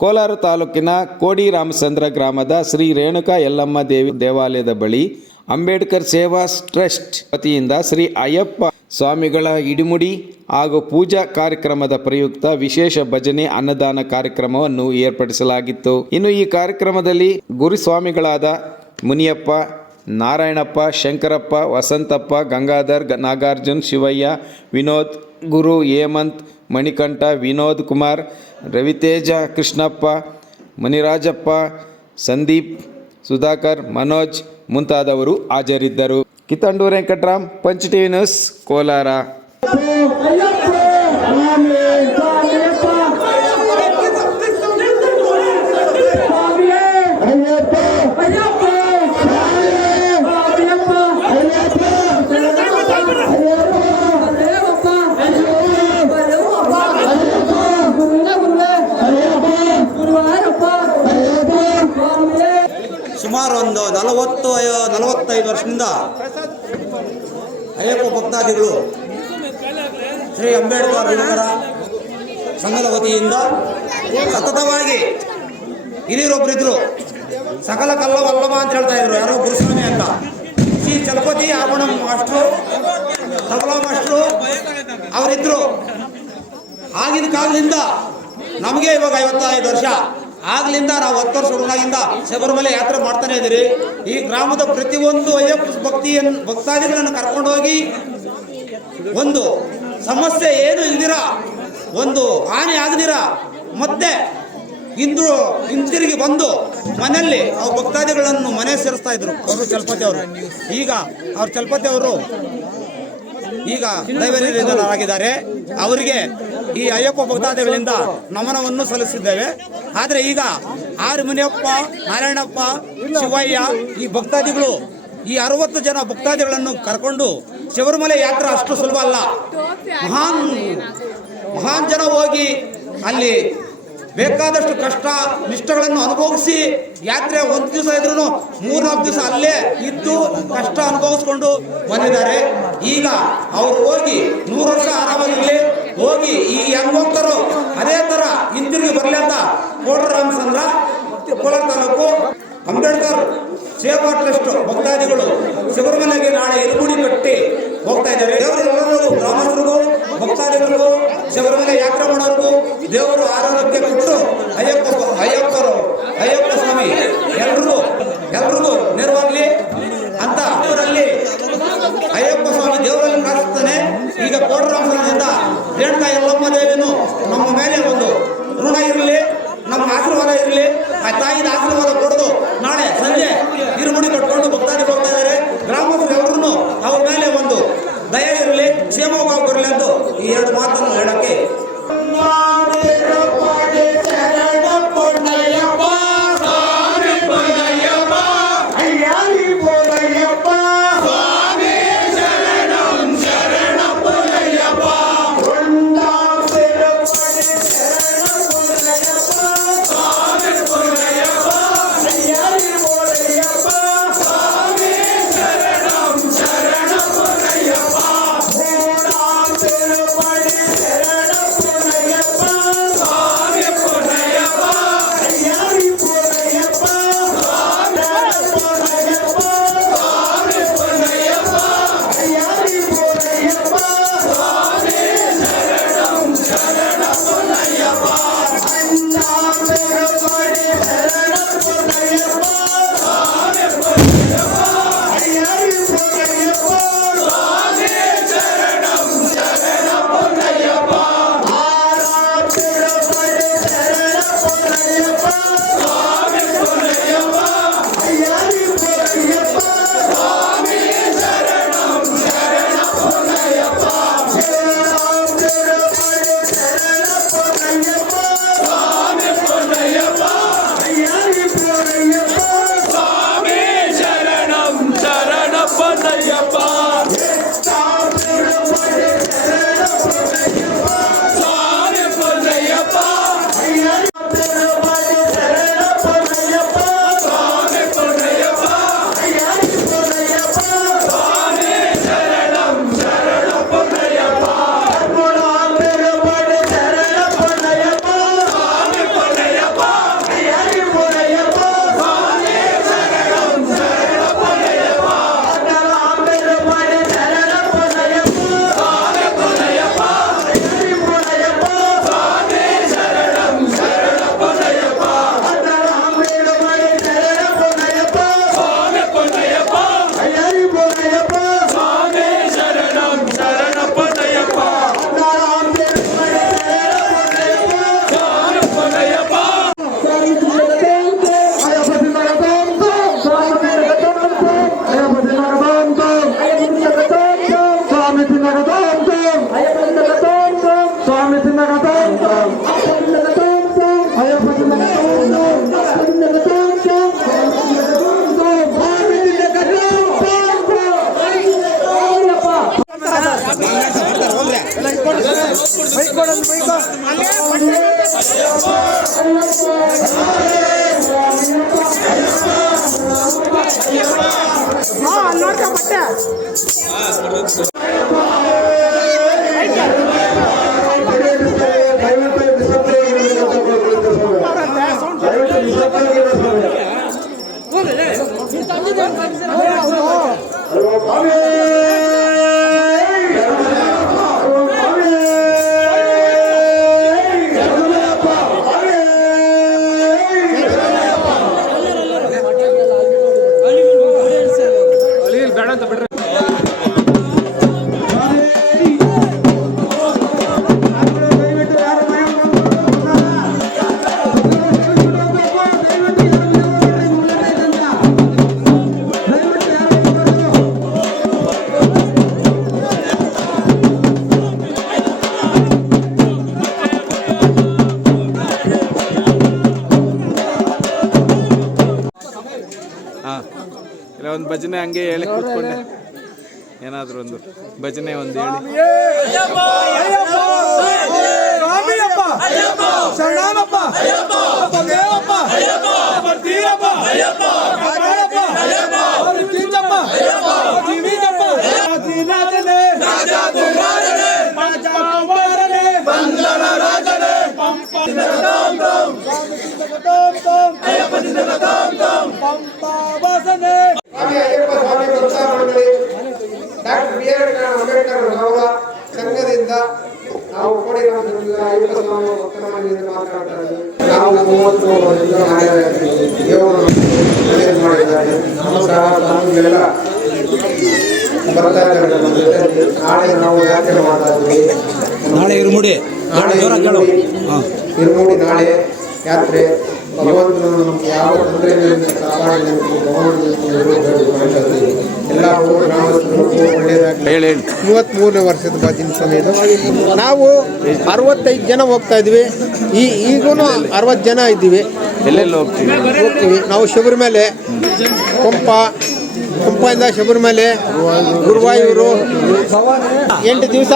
ಕೋಲಾರ ತಾಲೂಕಿನ ಕೋಡಿ ರಾಮಚಂದ್ರ ಗ್ರಾಮದ ಶ್ರೀ ರೇಣುಕಾ ಯಲ್ಲಮ್ಮ ದೇವಿ ದೇವಾಲಯದ ಬಳಿ ಅಂಬೇಡ್ಕರ್ ಸೇವಾ ಟ್ರಸ್ಟ್ ವತಿಯಿಂದ ಶ್ರೀ ಅಯ್ಯಪ್ಪ ಸ್ವಾಮಿಗಳ ಇಡಿಮುಡಿ ಹಾಗೂ ಪೂಜಾ ಕಾರ್ಯಕ್ರಮದ ಪ್ರಯುಕ್ತ ವಿಶೇಷ ಭಜನೆ ಅನ್ನದಾನ ಕಾರ್ಯಕ್ರಮವನ್ನು ಏರ್ಪಡಿಸಲಾಗಿತ್ತು. ಇನ್ನು ಈ ಕಾರ್ಯಕ್ರಮದಲ್ಲಿ ಗುರುಸ್ವಾಮಿಗಳಾದ ಮುನಿಯಪ್ಪ, ನಾರಾಯಣಪ್ಪ, ಶಂಕರಪ್ಪ, ವಸಂತಪ್ಪ, ಗಂಗಾಧರ್, ನಾಗಾರ್ಜುನ್, ಶಿವಯ್ಯ, ವಿನೋದ್, ಗುರು, ಹೇಮಂತ್, ಮಣಿಕಂಠ, ವಿನೋದ್ ಕುಮಾರ್, ರವಿತೇಜ, ಕೃಷ್ಣಪ್ಪ, ಮುನಿರಾಜಪ್ಪ, ಸಂದೀಪ್, ಸುಧಾಕರ್, ಮನೋಜ್ ಮುಂತಾದವರು ಹಾಜರಿದ್ದರು. Kittanduru Venkataram, punch TV news, Kolar. ಸುಮಾರು ಒಂದು 45 ವರ್ಷದಿಂದ ಅಯ್ಯಪ್ಪ ಭಕ್ತಾದಿಗಳು ಶ್ರೀ ಅಂಬೇಡ್ಕರ್ ಯುವಕರ ಸಂಘದ ವತಿಯಿಂದ ಸತತವಾಗಿ ಹಿರಿಯರೊಬ್ಬರಿದ್ರು, ಸಕಲ ಕಲ್ಲವಲ್ಲಮ ಅಂತ ಹೇಳ್ತಾ ಇದ್ರು, ಯಾರೋ ಗುರುಸ್ವಾಮಿ ಅಂತ. ಶ್ರೀ ಚಲಪತಿ ಆರ್ಮಣ ಮಾಸ್ಟ್ರು, ತಬಲಾ ಮಾಸ್ಟ್ರು ಅವರಿದ್ರು. ಆಗಿನ ಕಾಲದಿಂದ ನಮಗೆ ಇವಾಗ 55 ವರ್ಷ. ಆಗ್ಲಿಂದ ನಾವು 10 ವರ್ಷ ಹುಡುಗಾಗಿಂದ ಶಬರಿಮಲೆ ಯಾತ್ರೆ ಮಾಡ್ತಾನೆ ಇದ್ದೀರಿ. ಈ ಗ್ರಾಮದ ಪ್ರತಿಯೊಂದು ಅಯ್ಯಪ್ಪ ಭಕ್ತಾದಿಗಳನ್ನು ಕರ್ಕೊಂಡೋಗಿ ಒಂದು ಸಮಸ್ಯೆ ಏನು ಇಲ್ದಿರ, ಒಂದು ಹಾನಿ ಆಗದಿರ ಮತ್ತೆ ಹಿಂತಿರುಗಿ ಬಂದು ಮನೆಯಲ್ಲಿ ಅವ್ರ ಭಕ್ತಾದಿಗಳನ್ನು ಮನೆ ಸೇರಿಸ್ತಾ ಇದ್ರು ಅವರು ಚಲಪತಿ ಅವರು. ಈಗ ಅವ್ರ ಚಲಪತಿ ಅವರು ಈಗ ದೈವರಾಗಿದ್ದಾರೆ. ಅವರಿಗೆ ಈ ಅಯ್ಯಪ್ಪ ಭಕ್ತಾದಿಗಳಿಂದ ನಮನವನ್ನು ಸಲ್ಲಿಸಿದ್ದೇವೆ. ಆದರೆ ಈಗ ಆರ್ ಮುನಿಯಪ್ಪ, ನಾರಾಯಣಪ್ಪ, ಶಿವಯ್ಯ ಈ ಭಕ್ತಾದಿಗಳು ಈ 60 ಜನ ಭಕ್ತಾದಿಗಳನ್ನು ಕರ್ಕೊಂಡು ಶಬರಿಮಲೆ ಯಾತ್ರೆ ಅಷ್ಟು ಸುಲಭ ಅಲ್ಲ. ಮಹಾನ್ ಜನ ಹೋಗಿ ಅಲ್ಲಿ ಬೇಕಾದಷ್ಟು ಕಷ್ಟ ನಿಷ್ಠಗಳನ್ನು ಅನುಭವಿಸಿ ಯಾತ್ರೆ 1 ದಿವಸ ಇದ್ರೂ 3-4 ದಿವಸ ಅಲ್ಲೇ ಇದ್ದು ಕಷ್ಟ ಅನುಭವಿಸ್ಕೊಂಡು ಬಂದಿದ್ದಾರೆ. ಈಗ ಅವರು ಹೋಗಿ 100 ವರ್ಷ ಆರಾಮಾಗಿರ್ಲಿ, ಹೋಗಿ ಈ ಹೆಂಗ್ ಹೋಗ್ತಾರೋ ಅದೇ ತರ ಹಿಂತಿರುಗಿ ಬರಲಿ ಅಂತ ಕೋಡಿ ರಾಮಚಂದ್ರ ಕೋಲಾರ ತಾಲೂಕು ಅಂಬೇಡ್ಕರ್ ಸೇವಾ ಟ್ರಸ್ಟ್ ಭಕ್ತಾದಿಗಳು ಶಬರಿಮಲೆಗೆ ನಾಳೆ ಇರುಮುಡಿ ಕಟ್ಟಿ ಹೋಗ್ತಾ ಇದ್ದಾರೆ. ದೇವರೆಲ್ಲರಿಗೂ, ಗ್ರಾಮಸ್ಥರಿಗೂ, ಭಕ್ತಾದಿಗಳಿಗೂ, ಶಬರಿಮಲೆ ಯಾತ್ರೆ ಮಾಡೋರಿಗೂ ದೇವರು ಆರೋಗ್ಯ ಕೊಟ್ಟು ಅಯ್ಯಪ್ಪ ಸ್ವಾಮಿ ಎಲ್ರಿಗೂ ನೆರವಾಗ್ಲಿ ಅಂತ ದೇವರಲ್ಲಿ ಅಯ್ಯಪ್ಪ ಸ್ವಾಮಿ ದೇವರಲ್ಲಿ ಪ್ರಾರ್ಥಿಸ್ತಾನೆ. ಈಗ ಕೋಡಿ ರಾಮಚಂದ್ರದಿಂದ ರೇಣುಕಾ ಯಲ್ಲಮ್ಮ ದೇವಿಯನ್ನು ನಮ್ಮ ಮೇಲೆ ಒಂದು ಋಣ ಇರಲಿ, ನಮ್ಮ ಆಶೀರ್ವಾದ ಇರಲಿ. ಆ ತಾಯಿದ ಆಶೀರ್ವಾದ ಕೊಡೋದು ನಾಳೆ ಸಂಜೆ ಇರುಮುಡಿ ಕಟ್ಕೊಂಡು ಭಕ್ತಾದಿಗಳು ಹೋಗ್ತಾ ಇದ್ದಾರೆ. ಗ್ರಾಮಸ್ಥರೆಲ್ಲರೂ ಅವ್ರ ಮೇಲೆ ಒಂದು ದಯ ಇರಲಿ, ಕ್ಷೇಮವಾಗಿ ಬರಲಿ ಅಂತ ಈ 2 ಮಾತನ್ನು ಹೇಳಕ್ಕೆ ಹಾಂ ಇಲ್ಲ ಒಂದು ಭಜನೆ ಹಂಗೆ ಹೇಳಿ ಕೂತ್ಕೊಂಡೆ ಏನಾದರೂ ಒಂದು ಭಜನೆ ಒಂದು ಹೇಳಿ. ಡಾಕ್ಟರ್ ಬಿ ಆರ್ ಅಂಬೇಡ್ಕರ್ ಅವರ ಸಂಘದಿಂದ ನಾವು ಕೋಡಿ ಅಯ್ಯಪ್ಪ ಸ್ವಾಮಿ ಭಕ್ತರ ಮನೆಯಿಂದ ಮಾತನಾಡ್ತಾ ಇದ್ದೀವಿ. ನಾವು 30 ದೇವರು ಮಾಡಿದ್ದಾರೆ. ನಮ್ಮ ಸಹ ಸ್ವಾಮಿಗಳೆಲ್ಲ ಬರ್ತಾ ಇದ್ದಾರೆ. ನಾಳೆ ನಾವು ಯಾತ್ರೆ ಮಾಡ್ತಾ ಇದ್ದೀವಿ. ನಾಳೆ ಇರುಮುಡಿ ನಾಳೆ ಯಾತ್ರೆ. ಭಗವಂತನು ನಮ್ಗೆ ಯಾವ ತೊಂದರೆಗಳಿಂದ ಕಾಪಾಡಲಿ ಎಲ್ಲ ಒಳ್ಳೆಯದಾಗಲಿ. 33ನೇ ವರ್ಷದ ಭಜನೆ ಸಮಯದ ನಾವು 65 ಜನ ಹೋಗ್ತಾ ಇದ್ವಿ. ಈಗೂ 60 ಜನ ಇದ್ದೀವಿ. ಎಲ್ಲೆಲ್ಲಿ ಹೋಗ್ತೀವಿ ನಾವು ಶಬರಿಮಲೆ, ಕೊಂಪದಿಂದ ಶಬರಿಮಲೆ, ಗುರುವಾಯೂರು 8 ದಿವಸ